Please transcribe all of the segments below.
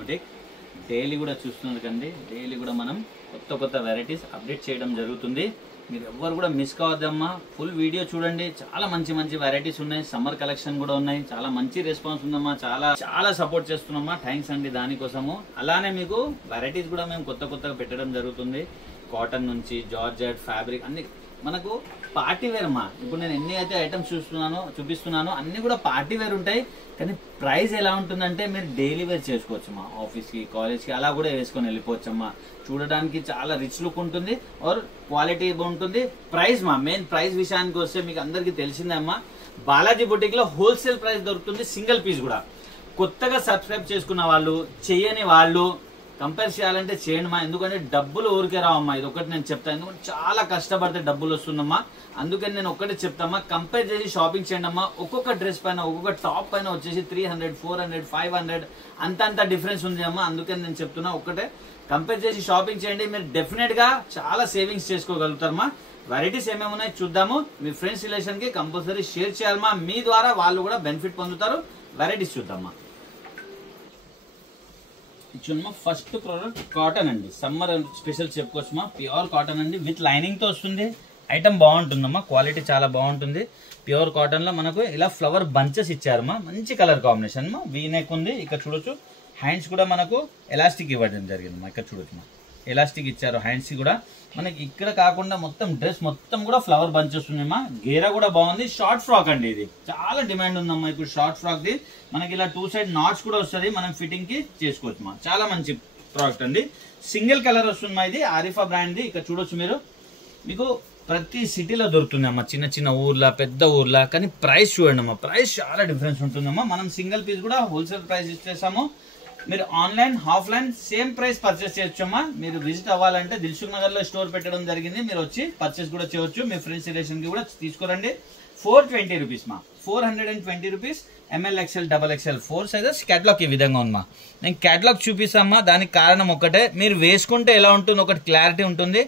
Boutique. Daily కూడా చూస్తున్నారు కండి, డైలీ కూడా మనం కొత్త వెరైటీస్ అప్డేట్ చేయడం జరుగుతుంది. మీరు ఎవ్వరు కూడా మిస్ కావద్దమ్మా, ఫుల్ వీడియో చూడండి. చాలా మంచి వెరైటీస్ ఉన్నాయి, సమ్మర్ కలెక్షన్ కూడా ఉన్నాయి. చాలా మంచి రెస్పాన్స్ ఉందమ్మా, చాలా సపోర్ట్ చేస్తున్నామా. థ్యాంక్స్ అండి దానికోసము. అలానే మీకు వెరైటీస్ కూడా మేము కొత్తగా పెట్టడం జరుగుతుంది. కాటన్ నుంచి జార్జెట్ ఫ్యాబ్రిక్ అన్ని మనకు పార్టీ వేర్ అమ్మా. ఇప్పుడు నేను ఎన్ని అయితే ఐటమ్స్ చూపిస్తున్నానో అన్ని కూడా పార్టీ వేర్ ఉంటాయి. కానీ ప్రైస్ ఎలా ఉంటుందంటే మీరు డైలీ వేర్ చేసుకోవచ్చమ్మా, ఆఫీస్కి కాలేజ్కి అలా కూడా వేసుకొని వెళ్ళిపోవచ్చమ్మా. చూడడానికి చాలా రిచ్ లుక్ ఉంటుంది, ఆర్ క్వాలిటీ ఉంటుంది. ప్రైస్ మెయిన్ ప్రైస్ విషయానికి వస్తే మీకు అందరికీ తెలిసిందే అమ్మా, బాలాజీ బుటిక్ లో హోల్సేల్ ప్రైస్ దొరుకుతుంది. సింగిల్ పీస్ కూడా. కొత్తగా సబ్స్క్రైబ్ చేసుకున్న వాళ్ళు, చేయని వాళ్ళు కంపేర్ చేయాలంటే చేయండి మా, ఎందుకంటే డబ్బులు ఊరికే రావమ్మా. ఇది ఒకటి నేను చెప్తాను, ఎందుకంటే చాలా కష్టపడితే డబ్బులు వస్తుందమ్మా. అందుకని నేను ఒక్కటే చెప్తామా, కంపేర్ చేసి షాపింగ్ చేయండి అమ్మా. ఒక్కొక్క డ్రెస్ పైన ఒక్కొక్క టాప్ పైన వచ్చేసి 300, 400, 500 అంత డిఫరెన్స్ ఉంది అమ్మా. అందుకని నేను చెప్తున్నా, ఒక్కటే కంపేర్ చేసి షాపింగ్ చేయండి. మీరు డెఫినెట్ గా చాలా సేవింగ్స్ చేసుకోగలుగుతారమ్మా. వెరైటీస్ ఏమేమి ఉన్నాయి చూద్దాము. మీ ఫ్రెండ్స్ రిలేషన్ కి కంపల్సరీ షేర్ చేయాలమ్మా, మీ ద్వారా వాళ్ళు కూడా బెనిఫిట్ పొందుతారు. వెరైటీస్ చూద్దామా. ఇచ్చుమా ఫస్ట్ ప్రోడక్ట్ కాటన్ అండి, సమ్మర్ స్పెషల్ చెప్పుకోవచ్చుమా. ప్యూర్ కాటన్ అండి, విత్ లైనింగ్ తో వస్తుంది. ఐటమ్ బాగుంటుందమ్మా, క్వాలిటీ చాలా బాగుంటుంది. ప్యూర్ కాటన్ లో మనకు ఇలా ఫ్లవర్ బంచెస్ ఇచ్చారమ్మా, మంచి కలర్ కాంబినేషన్ మా. వీ నెక్ ఉంది, ఇక్కడ చూడొచ్చు. హ్యాండ్స్ కూడా మనకు ఎలాస్టిక్ ఇవ్వడం జరిగిందమ్మా, ఇక్కడ చూడొచ్చు. ఎలాస్టిక్ ఇచ్చారు హ్యాండ్స్ కూడా. మనకి ఇక్కడ కాకుండా మొత్తం డ్రెస్ మొత్తం కూడా ఫ్లవర్ బంచెస్ ఉన్నాయమ్మా. గేరా కూడా బాగుంది. షార్ట్ ఫ్రాక్ అండి, ఇది చాలా డిమాండ్ ఉందమ్మా ఇప్పుడు షార్ట్ ఫ్రాక్ ది. మనకి ఇలా 2 సైడ్ నాట్స్ కూడా వస్తుంది, మనం ఫిట్టింగ్ కి చేసుకోవచ్చు మా. చాలా మంచి ప్రోడక్ట్ అండి. సింగిల్ కలర్ వస్తుంది ఇది, ఆరిఫా బ్రాండ్ ది. ఇక్కడ చూడొచ్చు మీరు. మీకు ప్రతి సిటీలో దొరుకుతుంది అమ్మా, చిన్న ఊర్ల పెద్ద ఊర్ల. కానీ ప్రైస్ చూడండి అమ్మా, ప్రైస్ చాలా డిఫరెన్స్ ఉంటుందమ్మా. మనం సింగిల్ పీస్ కూడా హోల్సేల్ ప్రైస్ ఇచ్చేసాము. మీరు online offline same price purchase చేయొచ్చమ్మా. మీరు విజిట్ అవ్వాలంటే దిల్సుఖ్ నగర్ లో స్టోర్ పెట్టడం జరిగింది, మీరు వచ్చి పర్చేస్ కూడా చేయొచ్చు. మీ ఫ్రెండ్స్ రిలేషన్ కి కూడా తీసుకురండి. 420 రూపీస్ మా, 420 rupees. ML XL XXL 4 sizes. Catalogue ఈ విధంగా ఉందమ్మా. నేను క్యాటలాగ్ చూపిస్తామా, దానికి కారణం ఒకటే, మీరు వేసుకుంటే ఎలా ఉంటుంది ఒకటి క్లారిటీ ఉంటుంది.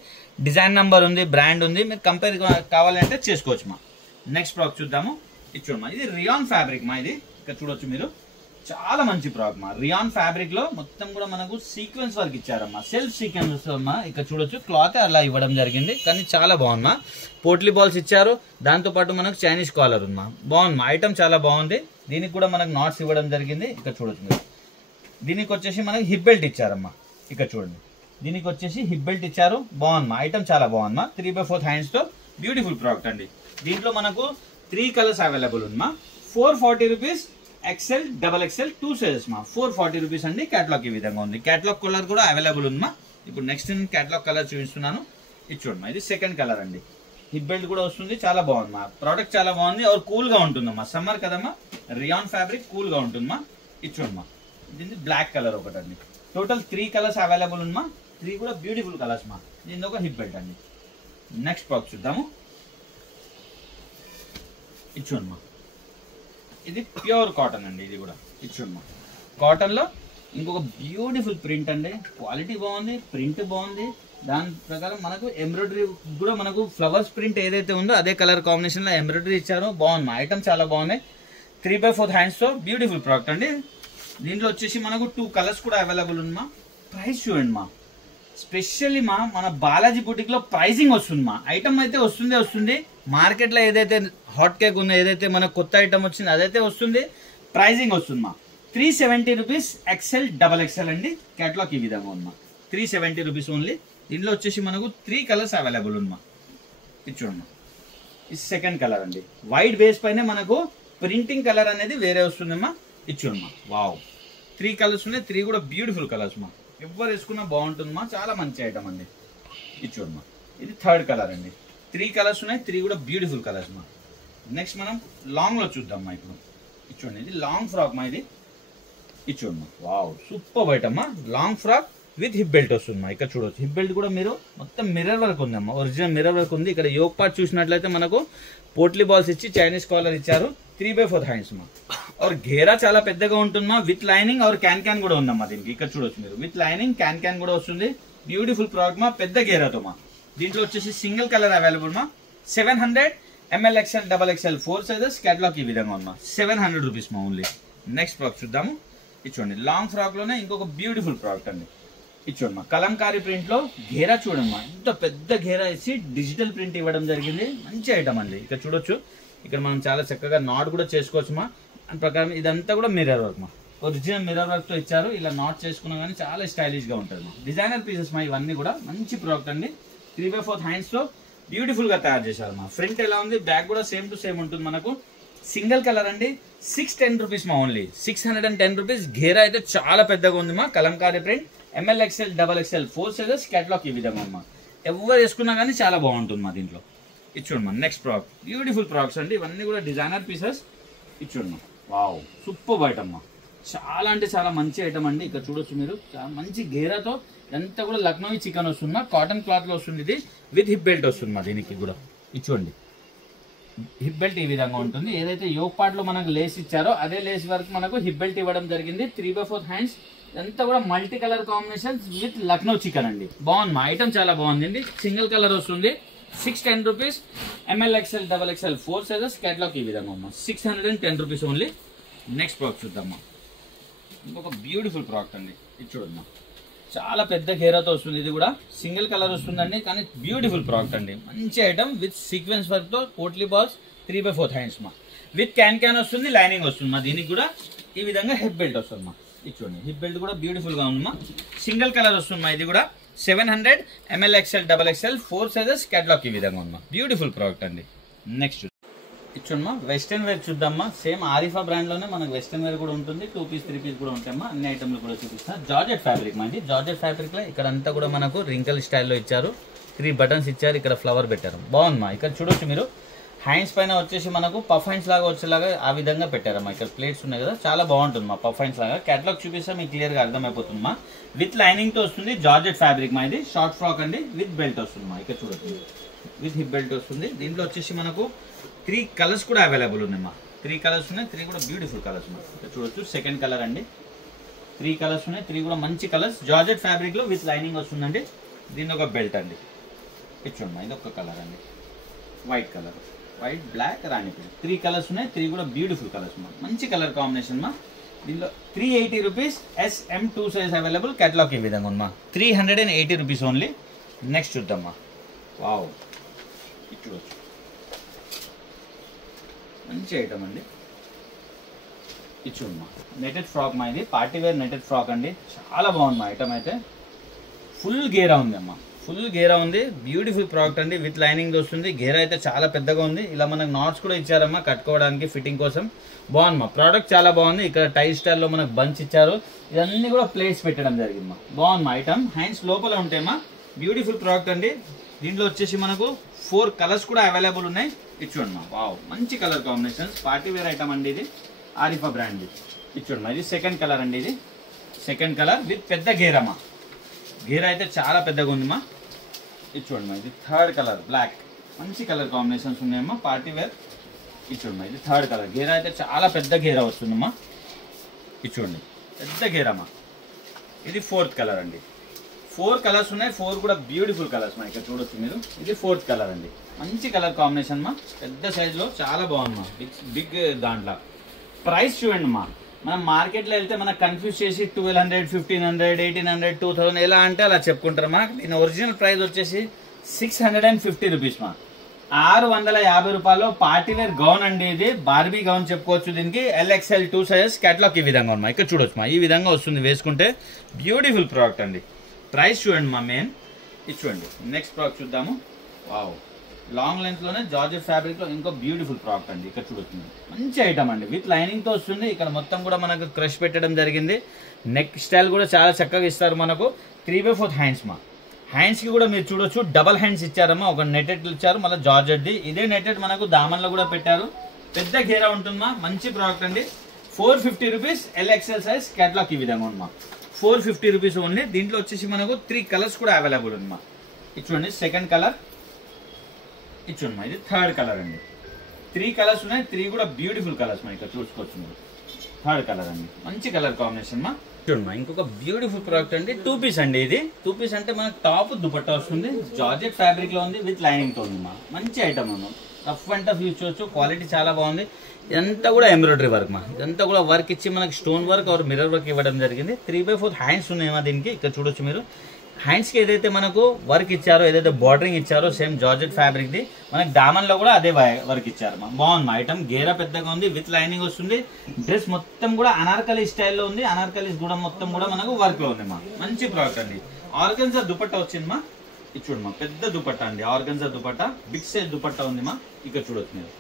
డిజైన్ నంబర్ ఉంది, బ్రాండ్ ఉంది, మీరు కంపేర్ కావాలంటే చేసుకోవచ్చు మా. నెక్స్ట్ ప్రోడక్ట్ చూద్దాము. ఇది చూడమ్మా, ఇది రియాన్ ఫ్యాబ్రిక్ మా. ఇది ఇక్కడ చూడొచ్చు మీరు, చాలా మంచి ప్రోడక్ట్ మా. రియాన్ ఫ్యాబ్రిక్ లో మొత్తం కూడా మనకు సీక్వెన్స్ వర్క్ ఇచ్చారమ్మా, సెల్ఫ్ సీక్వెన్స్ అమ్మా. ఇక్కడ చూడొచ్చు, క్లాత్ అలా ఇవ్వడం జరిగింది, కానీ చాలా బాగుందమ్మా. పోట్లీ బాల్స్ ఇచ్చారు, దాంతో పాటు మనకు చైనీస్ కాలర్ ఉందమ్మా. బాగుందమ్మా, ఐటమ్ చాలా బాగుంది. దీనికి కూడా మనకు నాట్స్ ఇవ్వడం జరిగింది, ఇక్కడ చూడొచ్చు మీరు. దీనికి వచ్చేసి మనకు హిప్ బెల్ట్ ఇచ్చారమ్మా, ఇక్కడ చూడండి. దీనికి వచ్చేసి హిప్ బెల్ట్ ఇచ్చారు, బాగుందమ్మా. ఐటమ్ చాలా బాగుందమ్మా. 3/4 హ్యాండ్స్ తో బ్యూటిఫుల్ ప్రోడక్ట్ అండి. దీంట్లో మనకు 3 కలర్స్ అవైలబుల్ ఉందమ్మా. 440 రూపీస్. XL XXL 2 సైజెస్ మా. 440 రూపీస్ అండి. క్యాటలాగ్ ఈ విధంగా ఉంది. క్యాటలాగ్ కలర్ కూడా అవైలబుల్ ఉందమ్మా. ఇప్పుడు నెక్స్ట్ నేను క్యాటలాగ్ కలర్ చూపిస్తున్నాను. ఇది చూడమ్మా, ఇది సెకండ్ కలర్ అండి. హిప్ బెల్ట్ కూడా వస్తుంది, చాలా బాగుందమ్మా. ప్రోడక్ట్ చాలా బాగుంది, ఆర్ కూల్ గా ఉంటుందమ్మా. సమ్మర్ కదమ్మా, రియాన్ ఫ్యాబ్రిక్ కూల్ గా ఉంటుందమ్మా. ఇది చూడమ్మా, దీన్ని బ్లాక్ కలర్ ఒకటి అండి. టోటల్ 3 కలర్స్ అవైలబుల్ ఉందమ్మా. 3 కూడా బ్యూటిఫుల్ కలర్స్ మా. దీని ఒక హిప్ బెల్ట్ అండి. నెక్స్ట్ ప్రోడక్ట్ చూద్దాము. ఇది చూడమ్మా, ఇది ప్యూర్ కాటన్ అండి. ఇది కూడా ఇది చూడమ్మా, కాటన్ లో ఇంకొక బ్యూటిఫుల్ ప్రింట్ అండి. క్వాలిటీ బాగుంది, ప్రింట్ బాగుంది. దాని ప్రకారం మనకు ఎంబ్రాయిడరీ కూడా మనకు ఫ్లవర్స్ ప్రింట్ ఏదైతే ఉందో అదే కలర్ కాంబినేషన్ లో ఎంబ్రాయిడరీ ఇచ్చారో బాగుంది. ఐటమ్ చాలా బాగున్నాయి. 3/4 హ్యాండ్స్ తో బ్యూటిఫుల్ ప్రోడక్ట్ అండి. దీంట్లో వచ్చేసి మనకు 2 కలర్స్ కూడా అవైలబుల్ ఉందమ్మా. ప్రైస్ చూడండి మా, స్పెషల్లీ మా మన బాలాజీ బుటిక్ లో ప్రైసింగ్ వస్తుంది మా. ఐటమ్ అయితే వస్తుంది. మార్కెట్ లో ఏదైతే హాట్ కేక్ ఉందో, ఏదైతే మన కొత్త ఐటమ్ వచ్చింది అదైతే వస్తుంది, ప్రైసింగ్ వస్తుంది మా. 370 రూపీస్. XL XXL అండి. క్యాటలాగ్ ఈ విధంగా ఉందమ్మా. 370 రూపీస్ ఓన్లీ. దీంట్లో వచ్చేసి మనకు 3 కలర్స్ అవైలబుల్ ఉందమ్మా. ఇది చూడమ్మా, ఇది సెకండ్ కలర్ అండి. వైట్ బేస్ పైన మనకు ప్రింటింగ్ కలర్ అనేది వేరే వస్తుందమ్మా. ఇది చూడమ్మా, వావ్. 3 కలర్స్ ఉన్నాయి, 3 కూడా బ్యూటిఫుల్ కలర్స్ మా. ఎవరు వేసుకున్నా బాగుంటుందమ్మా, చాలా మంచి ఐటమ్ అండి. ఇది చూడమ్మా, ఇది థర్డ్ కలర్ అండి. 3 కలర్స్ ఉన్నాయి, 3 కూడా బ్యూటిఫుల్ కలర్స్ మా. నెక్స్ట్ మనం లాంగ్ లో చూద్దాం మా. ఇప్పుడు ఇది చూడండి, ఇది లాంగ్ ఫ్రాక్ మా. ఇది చూడమ్మా, వావ్, సూపర్ ఐటమ్ మా. Long frock with hip belt వస్తుంది. ఇక్కడ చూడవచ్చు, హిప్ బెల్ట్ కూడా మీరు మొత్తం మిర్రర్ వర్క్ ఉందమ్మా, ఒరిజినల్ మిర్రర్ వర్క్ ఉంది. ఇక్కడ యోక్ పార్ట్ చూసినట్లయితే మనకు పోట్లీ బాల్స్ ఇచ్చి చైనీస్ కాలర్ ఇచ్చారు. 3/4 హ్యాండ్స్ మా. और घेरा చాలా పెద్దగా ఉంటుందమ్మా. విత్ లైనింగ్ और క్యాన్ కూడా ఉందమ్మా దీనికి. ఇక్కడ చూడొచ్చు మీరు, విత్ లైనింగ్ క్యాన్ కూడా వస్తుంది. బ్యూటిఫుల్ ప్రోడక్ట్ మా, పెద్ద గేరాతో మా. దీంట్లో వచ్చేసి సింగిల్ కలర్ అవైలబుల్ మా. 700 ML XL XXL 4 sizes. Catalogue ఈ విధంగా ఉందమ్మా. 700 రూపీస్ మా ఓన్లీ. నెక్స్ట్ ప్రోడక్ట్ చూద్దాము. ఇచ్చోండి లాంగ్ ఫ్రాక్ లోనే ఇంకొక బ్యూటిఫుల్ ప్రోడక్ట్ అండి. ఇచ్చోండి కలంకారీ ప్రింట్ లో ఘేరా చూడమ్మా, ఇంత పెద్ద ఘేరా ఇచ్చి డిజిటల్ ప్రింట్ ఇవ్వడం జరిగింది. మంచి ఐటమ్ అండి. ఇక్కడ చూడొచ్చు, ఇక్కడ మనం చాలా చక్కగా నాట్ కూడా చేసుకోవచ్చు మా. దాని ప్రకారం ఇదంతా కూడా మిర్రర్ వర్క్ మా, ఒరిజినల్ మిర్రర్ వర్క్ తో ఇచ్చారు. ఇలా నాట్ చేసుకున్నా కానీ చాలా స్టైలిష్ గా ఉంటుంది మా. డిజైనర్ పీసెస్ మా ఇవన్నీ కూడా మంచి ప్రోడక్ట్ అండి. 3/4 హ్యాండ్స్ లో బ్యూటిఫుల్ గా తయారు చేశారు మా. ఫ్రంట్ ఎలా ఉంది, బ్యాక్ కూడా సేమ్ టు సేమ్ ఉంటుంది మనకు. సింగిల్ కలర్ అండి, 610 రూపీస్ మా, ఓన్లీ 610 రూపీస్. ఘేరా అయితే చాలా పెద్దగా ఉంది మా. Kalamkari print, ML XL XXL 4 sizes, catalogue ఈ విధంగా అమ్మా. ఎవరు వేసుకున్నా కానీ చాలా బాగుంటుంది మా దీంట్లో. ఇచ్చోండి మా నెక్స్ట్ ప్రోడక్ట్, బ్యూటిఫుల్ ప్రోడక్ట్స్ అండి. ఇవన్నీ కూడా డిజైనర్ పీసెస్. ఇచ్చోండి మా, వావ్ సూపర్ ఐటమ్ మా. చాలా అంటే చాలా మంచి ఐటమ్ అండి. ఇక్కడ చూడొచ్చు మీరు, చాలా మంచి ఘేరాతో. ఇదంతా కూడా లక్నోవి చికెన్ వస్తుంది మా, కాటన్ క్లాత్ లో వస్తుంది. ఇది విత్ హిప్ బెల్ట్ వస్తుంది మా దీనికి కూడా. ఇచ్చోండి హిప్ బెల్ట్ ఈ విధంగా ఉంటుంది. ఏదైతే యోక్ పార్ట్ లో మనకు లేస్ ఇచ్చారో అదే లేస్ వరకు మనకు హిప్ బెల్ట్ ఇవ్వడం జరిగింది. 3/4 హ్యాండ్స్. ఇదంతా కూడా multi colour combination with Lucknow chicken అండి. బాగుంది మా ఐటమ్, చాలా బాగుంది అండి. సింగిల్ కలర్ వస్తుంది, 610 rupees. ML XL XXL 4 sizes, catalogue ఈ విధంగా అమ్మా. 610 రూపీస్ ఓన్లీ. నెక్స్ట్ ప్రోడక్ట్ చూద్దామా. ఇంకొక బ్యూటిఫుల్ ప్రోడక్ట్ అండి. ఇది చూడమ్మా, చాలా పెద్ద ఘేరాతో వస్తుంది. ఇది కూడా సింగిల్ కలర్ వస్తుందండి, కానీ బ్యూటిఫుల్ ప్రోడక్ట్ అండి. మంచి ఐటమ్ విత్ సీక్వెన్స్ వర్క్ తో పోట్లీ బాల్స్, 3/4 హ్యాండ్స్ మా. విత్ క్యాన్ వస్తుంది, లైనింగ్ వస్తుంది మా. దీనికి కూడా ఈ విధంగా హిప్ బెల్ట్ వస్తుంది మా. ఇది చూడండి, హిప్ బెల్ట్ కూడా బ్యూటిఫుల్ గా ఉంది మా. సింగిల్ కలర్ వస్తుంది మా. ఇది కూడా 700 ML XL XXL 4 sizes, catalogue ఈ విధంగా ఉంది మా. బ్యూటిఫుల్ ప్రోడక్ట్ అండి. నెక్స్ట్ ఇచ్చోమ్మా వెస్టర్న్ వేర్ చూద్దామా. సేమ్ ఆరిఫా బ్రాండ్ లోనే మనకు వెస్టర్న్ వేర్ కూడా ఉంటుంది. 2 పీస్ 3 పీస్ కూడా ఉంటాయమ్మా. అన్ని ఐటమ్లు కూడా చూపిస్తా. జార్జెట్ ఫ్యాబ్రిక్ మంది. జార్జెట్ ఫ్యాబ్రిక్ లో ఇక్కడ అంతా కూడా మనకు రింకల్ స్టైల్లో ఇచ్చారు. 3 బటన్స్ ఇచ్చారు, ఇక్కడ ఫ్లవర్ పెట్టారు. బాగుందమ్మా. ఇక్కడ చూడొచ్చు మీరు, హ్యాండ్స్ పైన వచ్చేసి మనకు పఫ్ హ్యాండ్స్ లాగా వచ్చేలాగా ఆ విధంగా పెట్టారమ్మా. ఇక్కడ ప్లేట్స్ ఉన్నాయి కదా, చాలా బాగుంటుంది మా. పఫ్ హ్యాండ్స్ లాగా కేటలాగ్ చూపిస్తే మీకు క్లియర్ గా అర్థమైపోతుంది మా. విత్ లైనింగ్ తో వస్తుంది. జార్జెట్ ఫ్యాబ్రిక్ మా. ఇది షార్ట్ ఫ్రాక్ అండి, విత్ బెల్ట్ వస్తుంది మా. ఇక్కడ చూడొచ్చు, విత్ హిప్ బెల్ట్ వస్తుంది. దీంట్లో వచ్చేసి మనకు 3 కలర్స్ కూడా అవైలబుల్ ఉన్నాయి మా. 3 కలర్స్ ఉన్నాయి, 3 కూడా బ్యూటిఫుల్ కలర్స్ మా. ఇక్కడ చూడొచ్చు, సెకండ్ కలర్ అండి. 3 కలర్స్ ఉన్నాయి, 3 కూడా మంచి కలర్స్. జార్జెట్ ఫ్యాబ్రిక్ లో విత్ లైనింగ్ వస్తుందండి. దీని ఒక బెల్ట్ అండి. ఇచ్చోండి, ఇది ఒక కలర్ అండి, వైట్ కలర్, వైట్ బ్లాక్ రాణి పింక్. 3 కలర్స్ ఉన్నాయి, 3 కూడా బ్యూటిఫుల్ కలర్స్ మా. మంచి కలర్ కాంబినేషన్ మా. దీనిలో 380 rupees. SM 2 size available. Catalogue ఈ విధంగా ఉంది మా. 380 రూపీస్ ఓన్లీ. నెక్స్ట్ చూద్దామా. వావ్, ఇది చూడొచ్చు, మంచి ఐటమ్ అండి. ఇచ్చుమ్మా నెటెడ్ ఫ్రాక్ మా. ఇది పార్టీ వేర్ నెటెడ్ ఫ్రాక్ అండి. చాలా బాగుంది మా ఐటమ్ అయితే. ఫుల్ గేరా ఉంది అమ్మా, ఫుల్ గేరా ఉంది. బ్యూటిఫుల్ ప్రోడక్ట్ అండి, విత్ లైనింగ్ వస్తుంది. గేరా అయితే చాలా పెద్దగా ఉంది. ఇలా మనకు నాట్స్ కూడా ఇచ్చారమ్మా కట్టుకోవడానికి, ఫిట్టింగ్ కోసం. బాగుంది మా ప్రోడక్ట్, చాలా బాగుంది. ఇక్కడ టై స్టైల్లో మనకు బంచ్ ఇచ్చారు. ఇవన్నీ కూడా ప్లేట్స్ పెట్టడం జరిగింది మా. బాగుంది మా ఐటమ్. హ్యాండ్స్ లోపల ఉంటాయమ్మా. బ్యూటిఫుల్ ప్రోడక్ట్ అండి. దీంట్లో వచ్చేసి మనకు 4 కలర్స్ కూడా అవైలబుల్ ఉన్నాయి. ఇచ్చోండి మా, వావ్ మంచి colour combinations. Party wear item అండి ఇది, ఆరిఫా బ్రాండ్. ఇచ్చోండి మా, ఇది సెకండ్ కలర్ అండి. ఇది సెకండ్ కలర్ విత్ పెద్ద గేరమ్మా. గేరా అయితే చాలా పెద్దగా ఉంది మా. ఇచ్చోండి మా, ఇది థర్డ్ కలర్, బ్లాక్. మంచి కలర్ కాంబినేషన్స్ ఉన్నాయమ్మా. Party wear. ఇచ్చోండి మా, ఇది థర్డ్ కలర్. గేరా అయితే చాలా పెద్ద గేరా వస్తుందమ్మా. ఇచ్చోండి, పెద్ద గేరమ్మా. ఇది 4th కలర్ అండి. 4 కలర్స్ ఉన్నాయి, 4 కూడా బ్యూటిఫుల్ కలర్స్ మా. ఇక్కడ చూడొచ్చు మీరు, ఇది 4th కలర్ అండి. మంచి కలర్ కాంబినేషన్ మా. పెద్ద సైజ్ లో చాలా బాగుంది మా. బిగ్ దాంట్లో. ప్రైస్ చూడండి మా, మనం మార్కెట్ లో వెళ్తే మనకు కన్ఫ్యూజ్ చేసి 1200, 1500, 1800, 2000 ఎలా అంటే అలా చెప్పుకుంటారు మా. దీని ఒరిజినల్ ప్రైస్ వచ్చేసి 650 రూపీస్ మా. 650 రూపాయలు పార్టీ వేర్ గౌన్ అండి. ఇది బార్బీ గౌన్ చెప్పుకోవచ్చు. దీనికి LXL 2 సైజెస్. కేటలాగ్ ఈ విధంగా ఉంది మా. ఇక్కడ చూడొచ్చు మా, ఈ విధంగా వస్తుంది వేసుకుంటే. బ్యూటిఫుల్ ప్రోడక్ట్ అండి. ప్రైస్ చూడండి మా మెయిన్. ఇది చూడండి. నెక్స్ట్ ప్రోడక్ట్ చూద్దాము. వావ్, లాంగ్ లెంత్ లోనే జార్జెట్ ఫ్యాబ్రిక్ లో ఇంకో బ్యూటిఫుల్ ప్రోడక్ట్ అండి. ఇక్కడ చూడొచ్చు, మంచి ఐటమ్ అండి. విత్ లైనింగ్ తో వస్తుంది. ఇక్కడ మొత్తం కూడా మనకు క్రష్ పెట్టడం జరిగింది. నెక్ స్టైల్ కూడా చాలా చక్కగా ఇస్తారు మనకు. 3/4 హ్యాండ్స్ మా. హ్యాండ్స్ కి కూడా మీరు చూడొచ్చు, డబల్ హ్యాండ్స్ ఇచ్చారమ్మా. ఒక నెటెడ్ ఇచ్చారు, మళ్ళీ జార్జెట్ ది. ఇదే నెటెడ్ మనకు దామన్ లో కూడా పెట్టారు. పెద్ద గేరా ఉంటుందమ్మా. మంచి ప్రోడక్ట్ అండి. 450 రూపీస్. LXL size. కేటలాగ్ ఈ విధంగా ఉందమ్మా. 450 రూపీస్ ఓన్లీ. దీంట్లో వచ్చేసి మనకు 3 కలర్స్ కూడా అవైలబుల్ ఉందమ్మా. ఇది చూడండి, సెకండ్ కలర్. ఇది చూడండి మా, ఇది థర్డ్ కలర్ అండి. 3 కలర్స్ ఉన్నాయి, 3 కూడా బ్యూటిఫుల్ కలర్స్ మా. ఇక్కడ చూసుకోవచ్చు మీరు. థర్డ్ కలర్ అండి, మంచి కలర్ కాంబినేషన్ మా. చూడండి మా, ఇంకొక బ్యూటిఫుల్ ప్రోడక్ట్ అండి. 2 పీస్ అండి. ఇది 2 పీస్ అంటే మనకు టాప్ దుపట్టా వస్తుంది. జార్జెట్ ఫ్యాబ్రిక్ లో ఉంది, విత్ లైనింగ్ తో ఉంది మా. మంచి ఐటమ్ అమ్మా. రఫ్ అండ్ టఫ్ యూజ్ చేయొచ్చు. క్వాలిటీ చాలా బాగుంది. ఇదంతా కూడా ఎంబ్రాయిడరీ వర్క్ మా. ఇదంతా కూడా వర్క్ ఇచ్చి మనకి stone work or mirror work ఇవ్వడం జరిగింది. 3/4 హ్యాండ్స్ ఉన్నాయమ్మా దీనికి. ఇక్కడ చూడొచ్చు మీరు. హ్యాండ్స్కి ఏదైతే మనకు వర్క్ ఇచ్చారో, ఏదైతే బార్డరింగ్ ఇచ్చారో సేమ్ జార్జెట్ ఫ్యాబ్రిక్ది, మనకి దామన్లో కూడా అదే వర్క్ ఇచ్చారు మా. బాగుంది మా ఐటమ్. గేరా పెద్దగా ఉంది, విత్ లైనింగ్ వస్తుంది. డ్రెస్ మొత్తం కూడా అనార్కలి స్టైల్లో ఉంది. అనార్కలి కూడా మొత్తం కూడా మనకు వర్క్లో ఉంది మా. మంచి ప్రోడక్ట్ అండి. ఆర్గన్జా దుపట్టా వచ్చింది మా. ఇది చూడమ్మా, పెద్ద దుపట్టా అండి. Organza dupatta, big size dupatta ఉంది మా. ఇక్కడ చూడొచ్చు మీరు.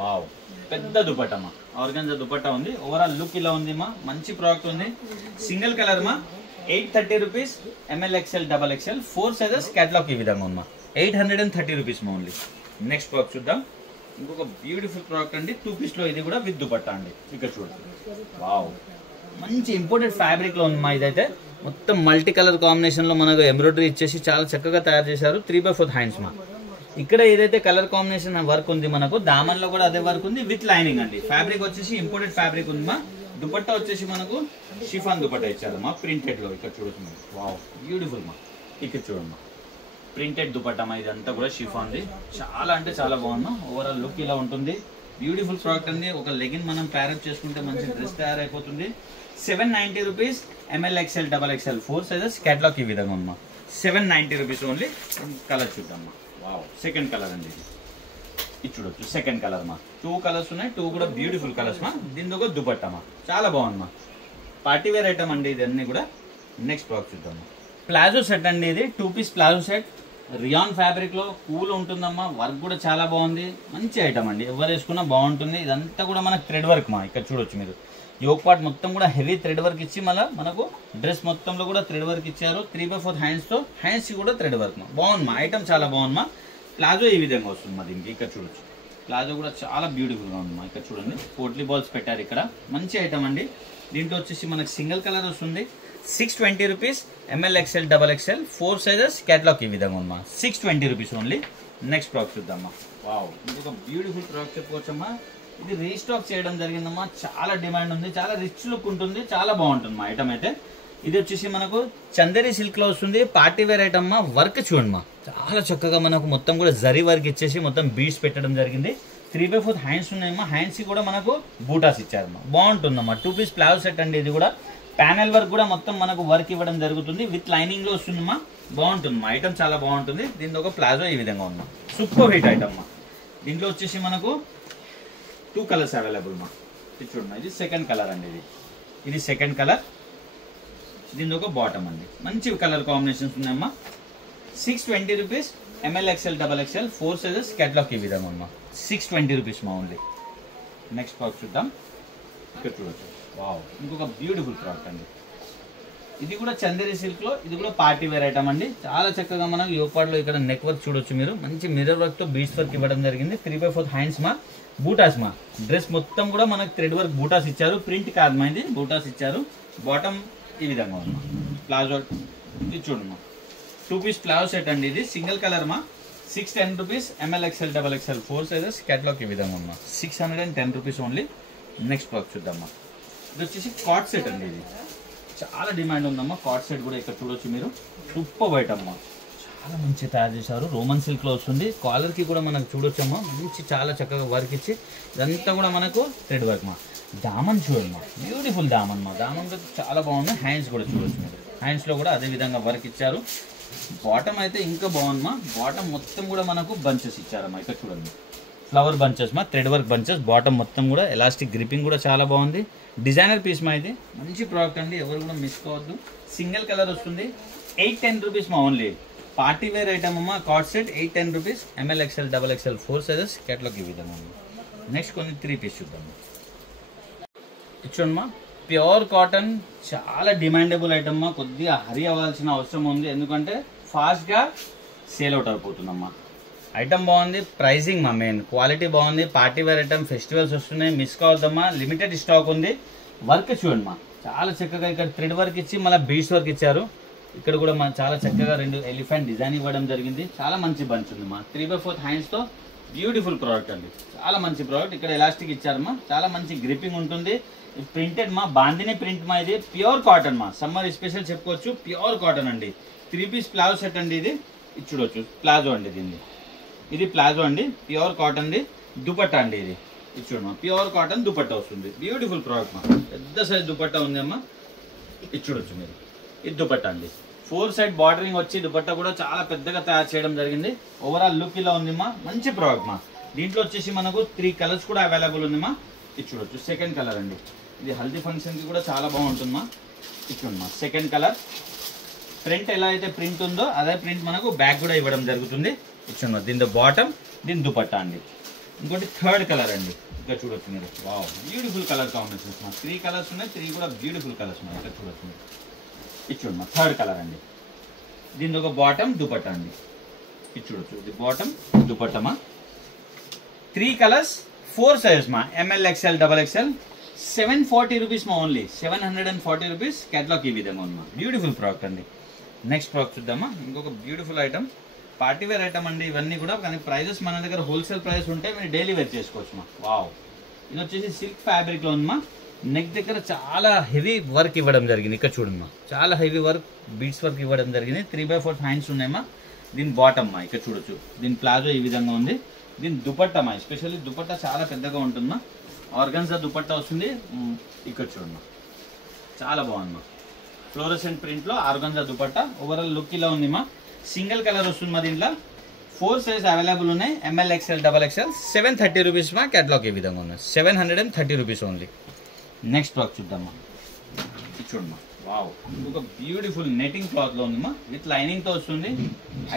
వావ్, పెద్ద దుపట్టా మా. ఆర్గన్జా దుపట్టా ఉంది. ఓవరాల్ లుక్ ఇలా ఉంది మా. మంచి ప్రోడక్ట్ ఉంది. సింగిల్ కలర్ మా. 830 rupees. ML XL XXL 4 sizes. Catalogue ఈ విధంగా ఉంది మా. 830 రూపీస్ మా ఓన్లీ. నెక్స్ట్ ప్రోడక్ట్ చూద్దాం. ఇంకొక బ్యూటిఫుల్ ప్రోడక్ట్ అండి. 2 పీస్లో ఇది కూడా విత్ దుపట్టా అండి. ఇక్కడ చూడండి. వావ్, మంచి ఇంపోర్టెడ్ ఫ్యాబ్రిక్లో ఉంది మా. ఇదైతే మొత్తం మల్టీ కలర్ కాంబినేషన్లో మనకు ఎంబ్రాయిడరీ ఇచ్చేసి చాలా చక్కగా తయారు చేశారు. 3/4 హ్యాండ్స్ మా. ఇక్కడ ఏదైతే కలర్ కాంబినేషన్ వర్క్ ఉంది మనకు, దామన్లో కూడా అదే వర్క్ ఉంది విత్ లైనింగ్ అండి. ఫ్యాబ్రిక్ వచ్చేసి ఇంపోర్టెడ్ ఫ్యాబ్రిక్ ఉంది మా. దుపట్టా వచ్చేసి మనకు షిఫాన్ దుపట్టా ఇచ్చారు మా, ప్రింటెడ్ లో. ఇక్కడ చూడొచ్చు మీరు. వావ్, బ్యూటిఫుల్ మా. ఇక్కడ చూడమ్మా, ప్రింటెడ్ దుపట్టా మా. ఇదంతా కూడా షిఫాన్ది. చాలా అంటే చాలా బాగుంది. ఓవరాల్ లుక్ ఇలా ఉంటుంది. బ్యూటిఫుల్ ప్రోడక్ట్ అండి. ఒక లెగిన్ మనం ప్యారప్ చేసుకుంటే మంచి డ్రెస్ తయారైపోతుంది. 790 rupees. ML XL XXL 4 sizes. Catalogue ఈ విధంగా ఉందమ్మా. 790 రూపీస్ ఓన్లీ. కలర్ చూద్దామా. వావ్, సెకండ్ కలర్ అండి ఇది. ఇది చూడొచ్చు, సెకండ్ కలర్ మా. 2 కలర్స్ ఉన్నాయి. 2 కూడా బ్యూటిఫుల్ కలర్స్ మా. దీని ఒక దుపట్టా మా. చాలా బాగుంది మా. పార్టీ వేర్ ఐటమ్ అండి ఇది అన్ని కూడా. నెక్స్ట్ ప్రోడక్ట్ చూద్దాం. ప్లాజో సెట్ అండి ఇది. 2 piece palazzo set. Rayon fabric లో కూల్ ఉంటుందమ్మా. వర్క్ కూడా చాలా బాగుంది. మంచి ఐటమ్ అండి. ఎవరు వేసుకున్నా బాగుంటుంది. ఇదంతా కూడా మనకు థ్రెడ్ వర్క్ మా. ఇక్కడ చూడొచ్చు మీరు. యోక్ పార్ట్ మొత్తం కూడా హెవీ థ్రెడ్ వర్క్ ఇచ్చి మళ్ళీ మనకు డ్రెస్ మొత్తంలో కూడా థ్రెడ్ వర్క్ ఇచ్చారు. 3/4 హ్యాండ్స్తో. హ్యాండ్స్ కూడా థ్రెడ్ వర్క్ మా. బాగుంది మా. ఐటమ్ చాలా బాగుంది మా. ప్లాజో ఈ విధంగా వస్తుంది మా దీనికి. ఇక్కడ చూడొచ్చు. ప్లాజో కూడా చాలా బ్యూటిఫుల్ గా ఉంది మా. ఇక్కడ చూడండి, పోట్లీ బాల్స్ పెట్టారు ఇక్కడ. మంచి ఐటమ్ అండి. దీంట్లో వచ్చేసి మనకి సింగిల్ కలర్ వస్తుంది. 620 rupees. ML XL XXL 4 sizes. Catalogue ఈ విధంగా ఉందమ్మా. 620 రూపీస్ ఓన్లీ. నెక్స్ట్ ప్రోడక్ట్ చూద్దామా. వావ్, ఇంకొక బ్యూటిఫుల్ ప్రోడక్ట్ చెప్పుకోవచ్చమ్మా. ఇది రీస్టాక్ చేయడం జరిగిందమ్మా. చాలా డిమాండ్ ఉంది. చాలా రిచ్ లుక్ ఉంటుంది. చాలా బాగుంటుంది మా ఐటమ్ అయితే. ఇది వచ్చేసి మనకు చందేరి సిల్క్ లో వస్తుంది. పార్టీ వేర్ ఐటమ్ మా. వర్క్ చూడండి మా. చాలా చక్కగా మనకు మొత్తం కూడా జరీ వర్క్ ఇచ్చేసి మొత్తం బీడ్స్ పెట్టడం జరిగింది. 3/4 హ్యాండ్స్ ఉన్నాయమ్మా. హ్యాండ్స్ కూడా మనకు బూటాస్ ఇచ్చారమ్మా. బాగుంటుందమ్మా. 2 పీస్ ప్లాజో సెట్ అండి ఇది కూడా. ప్యానెల్ వర్క్ కూడా మొత్తం మనకు వర్క్ ఇవ్వడం జరుగుతుంది. విత్ లైనింగ్ లో వస్తుందమ్మా. బాగుంటుంది మా. ఐటమ్ చాలా బాగుంటుంది. దీంట్లో ఒక ప్లాజో ఈ విధంగా ఉందా. సూపర్ హిట్ ఐటమ్ మా. దీంట్లో వచ్చేసి మనకు 2 కలర్స్ అవైలబుల్ మా. ఇది చూడండి, ఇది సెకండ్ కలర్ అండి. ఇది సెకండ్ కలర్. దీని ఒక బాటమ్ అండి. మంచి కలర్ కాంబినేషన్స్ ఉన్నాయమ్మా. 620 rupees. ML XL XXL 4 sizes. Catalogue ఈ విధంగా ఉందమ్మా. 620 రూపీస్ మా ఓన్లీ. నెక్స్ట్ ప్రోడక్ట్ చూద్దాం. ఇక్కడ చూడొచ్చు. వావ్, ఇంకొక బ్యూటిఫుల్ ప్రోడక్ట్ అండి. ఇది కూడా చందేరి సిల్క్ లో. ఇది కూడా పార్టీ వేర్ ఐటమ్ అండి. చాలా చక్కగా మనకు యోపాడ్లో ఇక్కడ నెక్ వర్క్ చూడొచ్చు మీరు. మంచి మిర్రర్ వర్క్ తో బీడ్స్ వర్క్ ఇవ్వడం జరిగింది. 3/4 హ్యాండ్స్ మా. బూటాస్ మా. డ్రెస్ మొత్తం కూడా మనకు థ్రెడ్ వర్క్ బూటాస్ ఇచ్చారు. ప్రింట్ కాదు మా, ఇది బూటాస్ ఇచ్చారు. బాటమ్ ఈ విధంగా ఉంది. ప్లాజో ఇది చూడమ్మా. 2 పీస్ ప్లాజో సెట్ అండి ఇది. సింగిల్ కలర్ మా. 610 rupees. ML XL XXL 4 sizes. Catalogue ఈ విధంగా ఉందా. 610 రూపీస్ ఓన్లీ. నెక్స్ట్ ప్రోడక్ట్ చూద్దామా. ఇది వచ్చేసి కాట్ సెట్ అండి. ఇది చాలా డిమాండ్ ఉందమ్మా. కాట్ సెట్ కూడా ఇక్కడ చూడొచ్చు మీరు. సూపర్ ఐటమ్ అమ్మా. చాలా మంచి తయారు చేశారు. రోమన్ సిల్క్ లో వస్తుంది. కాలర్ కి కూడా మనకు చూడొచ్చమ్మా. మంచి చాలా చక్కగా వర్క్ ఇచ్చి ఇదంతా కూడా మనకు థ్రెడ్ వర్క్ మా. దామన్ చూడమ్మా. బ్యూటిఫుల్ దామన్ మా. దామన్ చాలా బాగుంది. హ్యాండ్స్ కూడా చూడొచ్చు మీరు. హ్యాండ్స్ లో కూడా అదే విధంగా వర్క్ ఇచ్చారు. బాటమ్ అయితే ఇంకా బాగుందమ్మా. బాటమ్ మొత్తం కూడా మనకు బంచెస్ ఇచ్చారమ్మా. ఇక్కడ చూడండి, ఫ్లవర్ బంచెస్ మా. Thread work bunches. బాటమ్ మొత్తం కూడా ఎలాస్టిక్ గ్రిప్పింగ్ కూడా చాలా బాగుంది. డిజైనర్ పీస్ మా. ఇది మంచి ప్రోడక్ట్ అండి. ఎవరు కూడా మిస్ కావద్దు. సింగిల్ కలర్ వస్తుంది. 810 రూపీస్ మా ఓన్లీ. పార్టీ వేర్ ఐటమ్ అమ్మా. కాట్ set 810 rupees. ML XL XXL 4 sizes. Catalogue ఈ విధంగా ఉంది. నెక్స్ట్ కొన్ని 3 పీస్ చూద్దాం. చూడమ్మా, ప్యూర్ కాటన్. చాలా డిమాండబుల్ ఐటమ్ మా. కొద్దిగా హరి అవ్వాల్సిన అవసరం ఉంది. ఎందుకంటే ఫాస్ట్గా సేల్ అవుట్ అయిపోతుందమ్మా. ఐటమ్ బాగుంది. ప్రైసింగ్ మా మెయిన్. క్వాలిటీ బాగుంది. Party wear item. ఫెస్టివల్స్ వస్తున్నాయి, మిస్ కావద్దమ్మా. లిమిటెడ్ స్టాక్ ఉంది. వర్క్ చూడండి మా. చాలా చక్కగా ఇక్కడ థ్రెడ్ వర్క్ ఇచ్చి మళ్ళీ బీడ్స్ వర్క్ ఇచ్చారు. ఇక్కడ కూడా మన చాలా చక్కగా 2 ఎలిఫెంట్ డిజైన్ ఇవ్వడం జరిగింది. చాలా మంచి బంచ్ ఉంది మా. 3/4 హ్యాండ్స్ తో బ్యూటిఫుల్ ప్రోడక్ట్ అండి. చాలా మంచి ప్రోడక్ట్. ఇక్కడ ఎలాస్టిక్ ఇచ్చారమ్మా. చాలా మంచి గ్రిప్పింగ్ ఉంటుంది. ప్రింటెడ్ మా. బాందిని ప్రింట్ మా. ఇది ప్యూర్ కాటన్ మా. సమ్మర్ స్పెషల్ చెప్పుకోవచ్చు. ప్యూర్ కాటన్ అండి. 3 పీస్ ప్లాజో సెట్ అండి ఇది. ఇది చూడొచ్చు. ప్లాజో అండి దీన్ని. ఇది ప్లాజో అండి, ప్యూర్ కాటన్ ది దుపట్టా అండి. ఇది చూడమ్మా, ప్యూర్ కాటన్ దుపట్టా వస్తుంది. బ్యూటిఫుల్ ప్రోడక్ట్ మా, పెద్ద సైజ్ దుపట్టా ఉంది అమ్మా. ఇది చూడొచ్చు మీరు, ఇది దుపట్టా అండి. 4 సైడ్ బార్డరింగ్ వచ్చి దుపట్టా కూడా చాలా పెద్దగా తయారు చేయడం జరిగింది. ఓవరాల్ లుక్ ఇలా ఉంది మా, మంచి ప్రోడక్ట్ మా. దీంట్లో వచ్చేసి మనకు 3 కలర్స్ కూడా అవైలబుల్ ఉంది మా. ఇది చూడొచ్చు, సెకండ్ కలర్ అండి. ఇది హల్దీ ఫంక్షన్కి కూడా చాలా బాగుంటుంది మా. ఇది చూడమ్మా, సెకండ్ కలర్. ఫ్రంట్ ఎలా అయితే ప్రింట్ ఉందో అదే ప్రింట్ మనకు బ్యాక్ కూడా ఇవ్వడం జరుగుతుంది. ఇచ్చున్నా, దీని బాటమ్, దీని దుపట్టా అండి. ఇంకోటి థర్డ్ కలర్ అండి, ఇక్కడ చూడొచ్చు మీరు. వావ్, బ్యూటిఫుల్ కలర్ కాంబినేషన్స్ మా. 3 కలర్స్ ఉన్నాయి, 3 కూడా బ్యూటిఫుల్ కలర్స్ ఉన్నాయి. ఇక్కడ చూడొచ్చు మీరు. ఇచ్చున్నా, థర్డ్ కలర్ అండి. దీని ఒక బాటమ్, దుపట్టా అండి. ఇది చూడొచ్చు, ఇది బాటమ్, దుపట్టమా. 3 కలర్స్, 4 సైజెస్ మా. ML, XL, XXL. 740 రూపీస్ మా, ఓన్లీ 740 రూపీస్. క్యాటలాగ్ ఈ విధంగా ఉంది మా. బ్యూటిఫుల్ ప్రోడక్ట్ అండి. నెక్స్ట్ ప్రోడక్ట్ చూద్దామా. ఇంకొక బ్యూటిఫుల్ ఐటమ్, పార్టీవేర్ ఐటమ్ అండి ఇవన్నీ కూడా. కానీ ప్రైజెస్ మన దగ్గర హోల్సేల్ ప్రైస్ ఉంటే మీరు డైలీ వేర్ చేసుకోవచ్చు మా. వావ్, ఇది వచ్చేసి సిల్క్ ఫ్యాబ్రిక్ లో ఉందమ్మా. నెక్ దగ్గర చాలా హెవీ వర్క్ ఇవ్వడం జరిగింది. ఇక్కడ చూడమ్మా, చాలా హెవీ వర్క్, బీడ్స్ వర్క్ ఇవ్వడం జరిగింది. 3/4 హ్యాండ్స్ ఉన్నాయమ్మా. దీని బాటమ్ మా, ఇక్కడ చూడొచ్చు. దీని ప్లాజో ఈ విధంగా ఉంది. దీని దుపట్టా మా, ఎస్పెషల్లీ దుపట్టా చాలా పెద్దగా ఉంటుందమ్మా. ఆర్గన్జా దుపట్టా వస్తుంది. ఇక్కడ చూడమ్మా, చాలా బాగుందమ్మా. ఫ్లోరసెంట్ ప్రింట్ లో ఆర్గన్జా దుపట్టా. ఓవరాల్ లుక్ ఇలా ఉంది మా. సింగిల్ కలర్ వస్తుంది మా. దీంట్లో 4 సైజ్ అవైలబుల్ ఉన్నాయి. ML, XL, XXL. 730 రూపీస్ మా. క్యాటలాగ్ ఈ విధంగా ఉన్నాయి. 730 రూపీస్ ఓన్లీ. నెక్స్ట్ ప్రోడక్ట్ చూద్దామా. చూడమ్మా, వావ్, ఇంకొక బ్యూటిఫుల్ నెటింగ్ క్లాత్ లో ఉంది మా. విత్ లైనింగ్ తో వస్తుంది.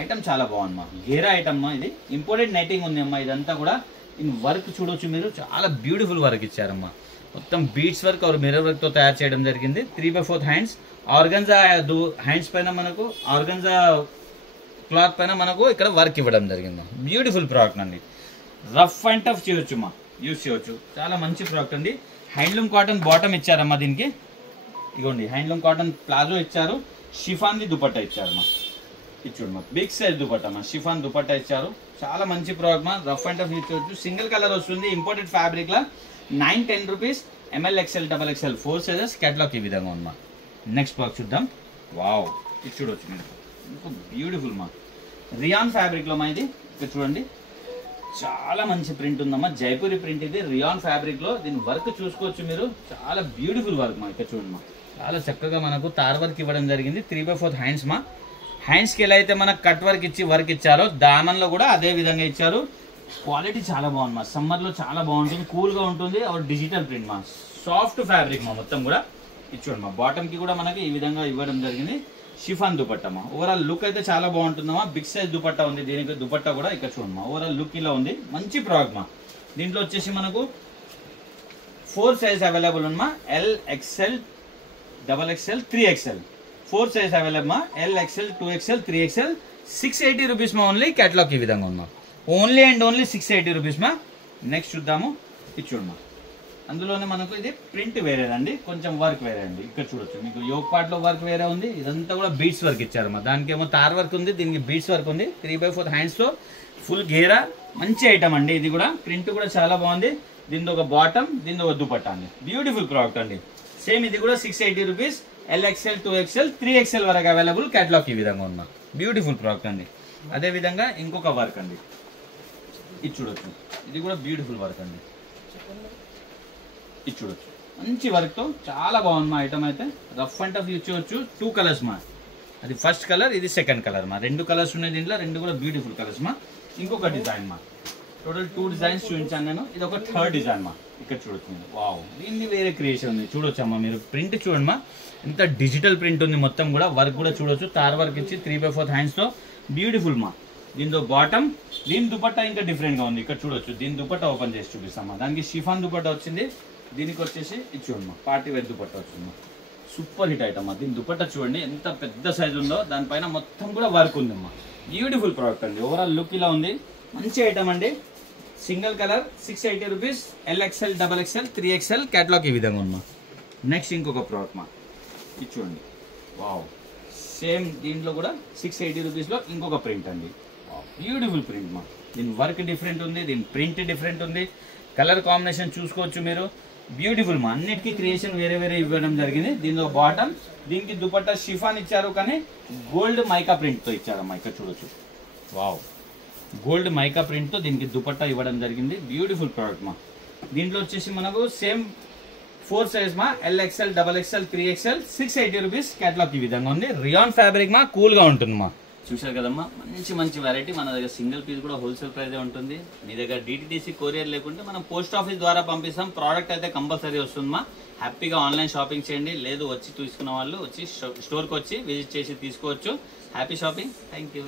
ఐటమ్ చాలా బాగుంది మా. గేరా ఐటమ్ మా. ఇది ఇంపోర్టెడ్ నెటింగ్ ఉంది అమ్మా. ఇదంతా కూడా ఇన్ వర్క్ చూడొచ్చు మీరు. చాలా బ్యూటిఫుల్ వర్క్ ఇచ్చారమ్మా. మొత్తం beads work or mirror work తో తయారు చేయడం జరిగింది. 3/4 హ్యాండ్స్. ఆర్గన్జా హ్యాండ్స్ పైన మనకు, ఆర్గన్జా క్లాత్ పైన మనకు ఇక్కడ వర్క్ ఇవ్వడం జరిగింది. బ్యూటిఫుల్ ప్రోడక్ట్ అండి. రఫ్ అండ్ టఫ్ చేయొచ్చు మా, యూజ్ చేయొచ్చు. చాలా మంచి ప్రోడక్ట్ అండి. హ్యాండ్లూమ్ కాటన్ బాటమ్ ఇచ్చారమ్మా దీనికి. ఇగోండి, హ్యాండ్లూమ్ కాటన్ ప్లాజో ఇచ్చారు. షిఫాన్ ది దుపట్టా ఇచ్చారమ్మా. ఇది చూడమ్మా, బిగ్ సైజ్ దుపట్టా మా. షిఫాన్ దుపట్టా ఇచ్చారు. చాలా మంచి ప్రోడక్ట్ మా. రఫ్ అండ్ టఫ్ యూజ్ చేయొచ్చు. సింగిల్ కలర్ వస్తుంది. ఇంపోర్టెడ్ ఫ్యాబ్రిక్ లా. 910 rupees. ML, XL, XXL. 4 sizes. Catalogue ఈ విధంగా ఉంది మా. నెక్స్ట్ ప్రోడక్ట్ చూద్దాం. వావ్, ఇది చూడొచ్చు మీరు. బ్యూటిఫుల్ మా. రియాన్ ఫ్యాబ్రిక్ లో మా. ఇది ఇక్కడ చూడండి, చాలా మంచి ప్రింట్ ఉందమ్మా. జైపూరి ప్రింట్ ఇది, రియాన్ ఫ్యాబ్రిక్ లో. దీని వర్క్ చూసుకోవచ్చు మీరు. చాలా బ్యూటిఫుల్ వర్క్ మా. ఇక్కడ చూడండి మా, చాలా చక్కగా మనకు తార్ వర్క్ ఇవ్వడం జరిగింది. 3/4 హ్యాండ్స్ మా. హ్యాండ్స్ కి ఎలా అయితే మనకు కట్ వర్క్ ఇచ్చి వర్క్ ఇచ్చారో దామన్లో కూడా అదే విధంగా ఇచ్చారు. క్వాలిటీ చాలా బాగుంది మా. సమ్మర్ లో చాలా బాగుంటుంది, కూల్ గా ఉంటుంది. డిజిటల్ ప్రింట్ మా, సాఫ్ట్ ఫ్యాబ్రిక్ మా. మొత్తం కూడా ఇచ్చుకోండి మా. బాటమ్ కి కూడా మనకి ఈ విధంగా ఇవ్వడం జరిగింది. షిఫాన్ దుపట్టా మా. ఓవరాల్ లుక్ అయితే చాలా బాగుంటుందమ్మా. బిగ్ సైజ్ దుపట్టా ఉంది. దీనికి దుపట్టా కూడా ఇక్కడ చూడండి మా. ఓవరాల్ లుక్ ఇలా ఉంది. మంచి ప్రోడక్ట్ మా. దీంట్లో వచ్చేసి మనకు 4 సైజ్ అవైలబుల్ ఉందమ్మా. L, XL, XXL, 3XL. 4 size available మా. L, XL, 2XL, 3XL. 680 rupees మా ఓన్లీ. క్యాటలాగ్ ఈ విధంగా ఉందా. ఓన్లీ అండ్ ఓన్లీ 680 రూపీస్ మా. నెక్స్ట్ చూద్దాము. ఇది చూడమ్మా, అందులోనే మనకు ఇది ప్రింట్ వేరేదండి, కొంచెం వర్క్ వేరే అండి. ఇక్కడ చూడొచ్చు మీకు, యోగ్ పార్ట్ లో వర్క్ వేరే ఉంది. ఇదంతా కూడా బీడ్స్ వర్క్ ఇచ్చారమ్మా. దానికి ఏమో తార్ వర్క్ ఉంది, దీనికి బీడ్స్ వర్క్ ఉంది. 3/4 హ్యాండ్స్ తో ఫుల్ గేరా. మంచి ఐటమ్ అండి. ఇది కూడా ప్రింట్ కూడా చాలా బాగుంది. దీని ఒక బాటమ్, దీని ఒక దుపట్టా అండి. బ్యూటిఫుల్ ప్రోడక్ట్ అండి. సేమ్ ఇది కూడా 680 rupees. L, XL, 2XL, 3XL వరకు అవైలబుల్. క్యాటలాగ్ ఈ విధంగా ఉన్నా. బ్యూటిఫుల్ ప్రోడక్ట్ అండి. అదే విధంగా ఇంకొక వర్క్ అండి, ఇది చూడొచ్చు. ఇది కూడా బ్యూటిఫుల్ వర్క్ అండి. ఇది చూడొచ్చు, మంచి వర్క్ తో చాలా బాగుంది మా. ఐటమ్ అయితే రఫ్ అండ్ టఫ్ యూజ్ చేయొచ్చు. 2 కలర్స్ మా. అది ఫస్ట్ కలర్, ఇది సెకండ్ కలర్ మా. 2 కలర్స్ ఉన్నాయి దీంట్లో. 2 కూడా బ్యూటిఫుల్ కలర్స్ మా. ఇంకొక డిజైన్ మా. టోటల్ 2 డిజైన్స్ చూపించాను నేను. ఇది ఒక థర్డ్ డిజైన్ మా. ఇక్కడ చూడొచ్చు మీరు. వావ్, దీన్ని వేరే క్రియేషన్ ఉంది. చూడొచ్చమ్మా మీరు. ప్రింట్ చూడండి మా, ఎంత డిజిటల్ ప్రింట్ ఉంది. మొత్తం కూడా వర్క్ కూడా చూడొచ్చు. తార్ వర్క్ ఇచ్చి 3/4 హ్యాండ్స్ తో బ్యూటిఫుల్ మా. దీంతో బాటమ్, దీని దుపట్టా ఇంకా డిఫరెంట్ గా ఉంది. ఇక్కడ చూడొచ్చు. దీని దుపట్టా ఓపెన్ చేసి చూపిస్తామా. దానికి షిఫాన్ దుపట్టా వచ్చింది. దీనికి వచ్చేసి ఇది చూడమ్మా, పార్టీ వేర్ దుపట్టా వచ్చిందమ్మా. సూపర్ హిట్ ఐటమ్ అమ్మా. దీని దుపట్టా చూడండి ఎంత పెద్ద సైజు ఉందో. దానిపైన మొత్తం కూడా వర్క్ ఉందమ్మా. బ్యూటిఫుల్ ప్రోడక్ట్ అండి. ఓవరాల్ లుక్ ఇలా ఉంది. మంచి ఐటమ్ అండి. Single colour. 680 rupees. L, XL, XXL, 3XL. Catalogue ఈ విధంగా ఉందమ్మా. నెక్స్ట్ ఇంకొక ప్రోడక్ట్ మా. ఇది చూడండి. వావ్, సేమ్ దీంట్లో కూడా 680 రూపీస్లో ఇంకొక ప్రింట్ అండి. బ్యూటిఫుల్ ప్రింట్ మా. దీని వర్క్ డిఫరెంట్ ఉంది, దీని ప్రింట్ డిఫరెంట్ ఉంది. కలర్ కాంబినేషన్ చూసుకోవచ్చు మీరు. బ్యూటిఫుల్ మా. అన్నిటికీ క్రియేషన్ వేరే వేరే ఇవ్వడం జరిగింది. దీనిలో బాటమ్, దీనికి దుపట్టా షిఫాన్ ఇచ్చారు, కానీ గోల్డ్ మైకా ప్రింట్ తో ఇచ్చారమ్మా. ఇక్కడ చూడొచ్చు. వావ్, గోల్డ్ మైకా ప్రింట్ తో దీనికి దుపట్టా ఇవ్వడం జరిగింది. బ్యూటిఫుల్ ప్రోడక్ట్ మా. దీంట్లో వచ్చేసి మనకు సేమ్ 4 సైజ్ మా, LXL, XXL, 3XL, 680 rupees catalogue ఈ విధంగా ఉంది. రియాన్ ఫ్యాబ్రిక్ మా, కూల్ గా ఉంటుంది మా. చూసారు కదమ్మా, మంచి వెరైటీ. మన దగ్గర సింగిల్ పీస్ కూడా హోల్సేల్ ప్రైస్ ఉంటుంది. మీ దగ్గర DTDC కొరియర్ లేకుంటే మనం పోస్ట్ ఆఫీస్ ద్వారా పంపిస్తాం. ప్రోడక్ట్ అయితే కంపల్సరీ వస్తుందమ్మా. హ్యాపీగా ఆన్లైన్ షాపింగ్ చేయండి, లేదు వచ్చి తీసుకున్న వాళ్ళు వచ్చి స్టోర్కి వచ్చి విజిట్ చేసి తీసుకోవచ్చు. Happy shopping. Thank you.